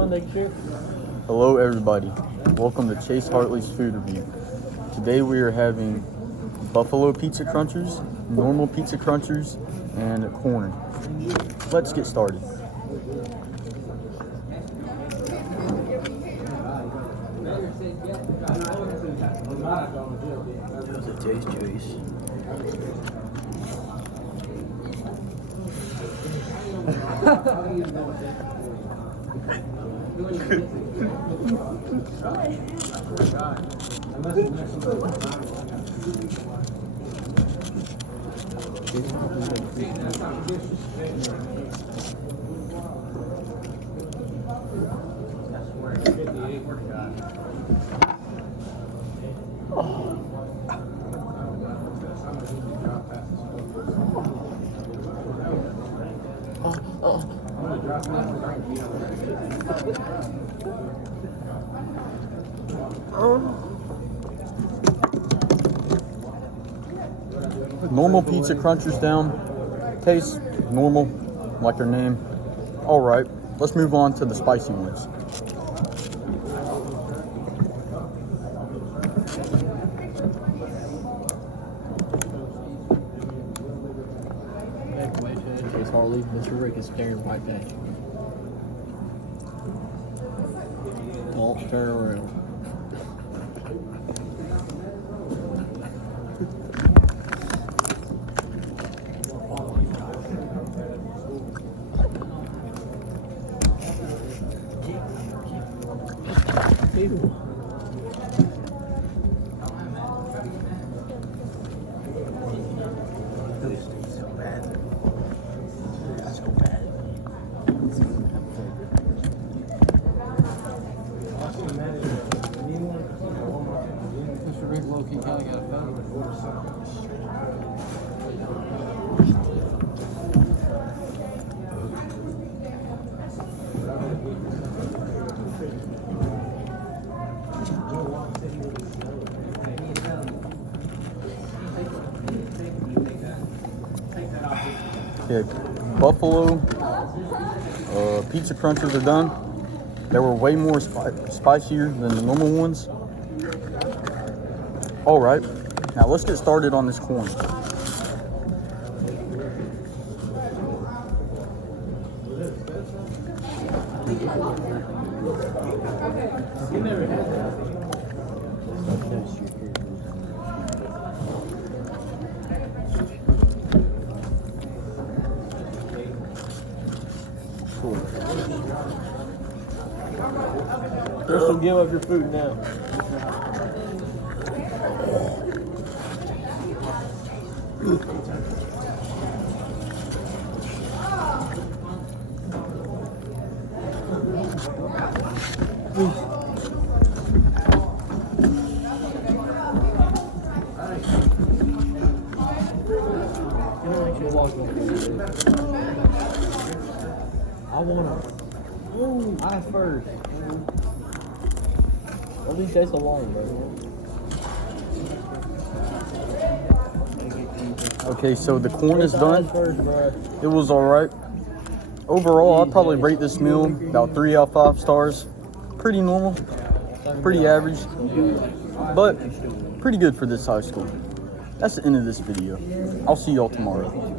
Hello everybody, welcome to Chase Hartley's Food Review. Today we are having buffalo pizza crunchers, normal pizza crunchers, and corn. Let's get started. That was a taste choice. Normal pizza crunchers down. Tastes normal, like their name. All right, let's move on to the spicy ones. Chase Hartley, Mr. Rick is staring right back. Don't turn around. Ew. So bad. So bad. Mr. Rick low-key kind of got a phone. Okay, buffalo pizza crunchers are done. They were way more spicier than the normal ones. All right, now let's get started on this corn. Crystal, give up your food now. I want to. I first. At least that's a long, bro. Okay, so the corn is done. First, bro. It was all right. Overall, I'd probably rate this meal about 3 out of 5 stars. Pretty normal, pretty average, but pretty good for this high school. That's the end of this video. I'll see y'all tomorrow.